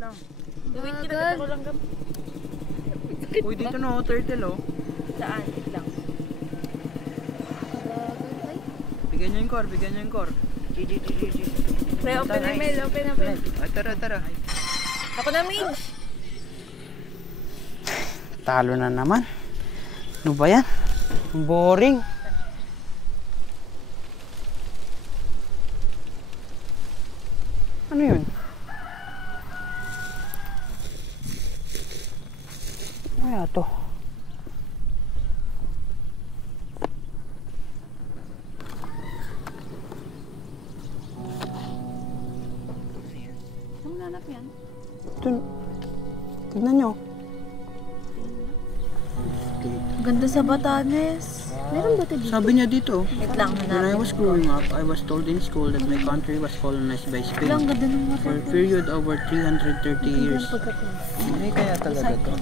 lang. Wait, kita ko lang. Uy, dito na ako, turtle oh. Saan? Wait lang. Bigyan niyo yung core, bigyan niyo yung core. G. Pre, open na, Mel. Open. Ay, tara. Ako na, Midge. Talo na naman. Ano ba yan? Boring. Ano yun? Ano kaya to? Anong nanap yan? Ito. Tignan nyo. Ganda sa Batanes. Meron ba ito dito? Sabi niya dito. Wait lang, When I was growing up, I was told in school that my country was colonized by Spain. Ang ganda ng mata. For a period over 330 years. Hindi kaya talaga to.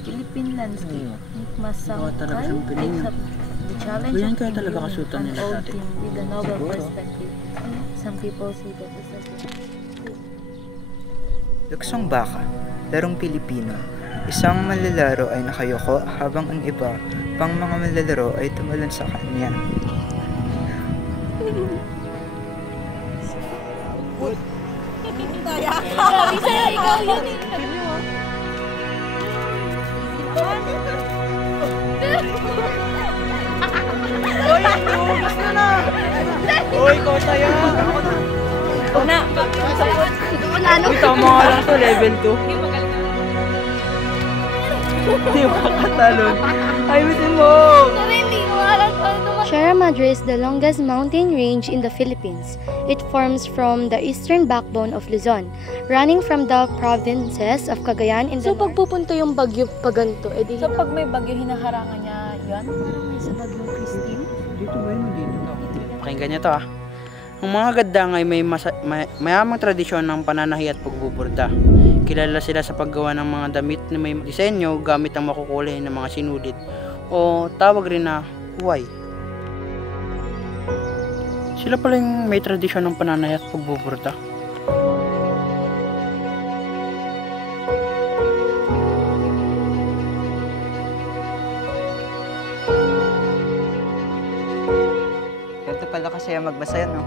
Philippine landscape. Gawa talaga siyang Pilipino. The challenge Ganyan of kaya being talaga kasutan an nila old dati. king with a noble perspective. Some people say that is a Luksong baka, larong Pilipino. Isang manlalaro ay nakayoko habang ang iba pang mga manlalaro ay tumalon sa kanya. Ikaw yun eh. Uy, ubus na! Uy, ikaw tayo! Ako na. Uy, tama nga lang to, level 2. Hindi makatalon. Ayusin mo! Sierra Madre is the longest mountain range in the Philippines. It forms from the eastern backbone of Luzon, running from the provinces of Cagayan in the north. So, pag pupunta yung bagyo pa ganito, edi So, pag may bagyo, hinaharangan niya yun? Parang may sa bagyong Christine. Dito ba yun? Dito to. Pakinggan niyo to ah. Ang mga gaddang ay may mayamang tradisyon ng pananahi at pagbuburda. Kilala sila sa paggawa ng mga damit na may disenyo gamit ang makukulay ng mga sinudid o tawag rin na huway. Sila pala yung may tradisyon ng pananahi at pagbuburda. Ganito pala kasi magbasa yan, no?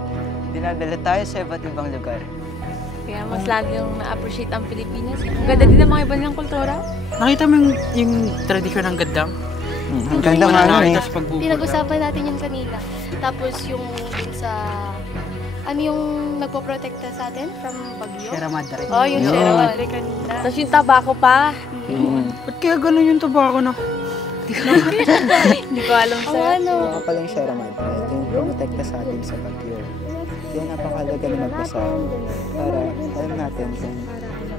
Dinadala tayo sa iba't ibang lugar. Kaya mas lagi yung na-appreciate ang Pilipinas. Ang ganda din ng mga iba nilang kultura. Nakita mo yung tradisyon ng gaddang? Ang ganda nga nun eh. Pinag-usapan natin yun kanina. Tapos yung dun sa... Ano yung nagpo-protekta sa atin from bagyo? Sierra Madre. Oh, yung Sierra Madre kanina. Tapos yung tabako pa. Ba't kaya ganun yung tabako na? Hindi ko alam Ang sir. ano? Mga palang Sierra Madre, ito yung protekta sa atin sa bagyo. Kaya napakalaga na magbasa para alam natin kung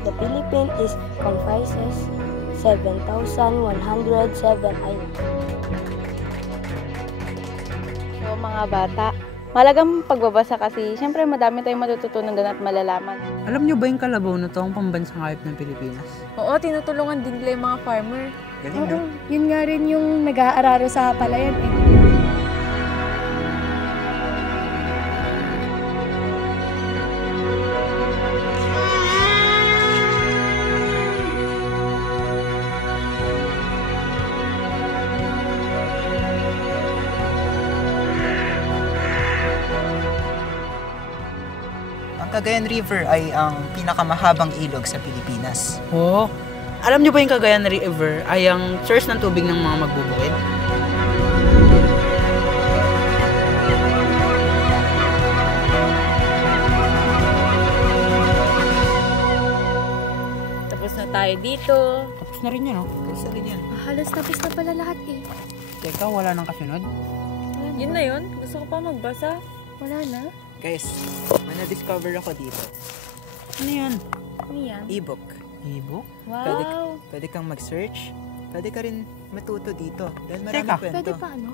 the Philippines is comprises 7,107 islands. So mga bata, malagang pagbabasa kasi, syempre madami tayong matututunan doon at malalaman. Alam nyo ba yung kalabaw na to ang pambansang hayop ng Pilipinas? Oo, tinutulungan din nila yung mga farmer. galing, no? Yun nga rin yung nag-aararo sa palayan eh. Ang Cagayan River ay ang pinakamahabang ilog sa Pilipinas. Oo. Alam nyo ba yung Cagayan River ay ang source ng tubig ng mga magbubukid? Tapos na tayo dito. Tapos na rin yan, oh. Tapos na rin yan. Halos tapos na pala lahat eh. Teka, wala nang kasunod? Yun na yun. Gusto ko pa magbasa. Wala na. Guys, may na-discover ako dito. Ano yan? Ano yan? E-book. E-book? Wow! Pwede kang mag-search. Pwede ka rin matuto dito. Dahil Teka. maraming kwento. Pwede pa ano?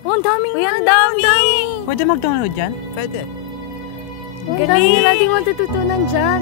Oh, ang daming Uy, ang dami! Pwede mag-download yan? Pwede. Ang dami nating matututunan dyan.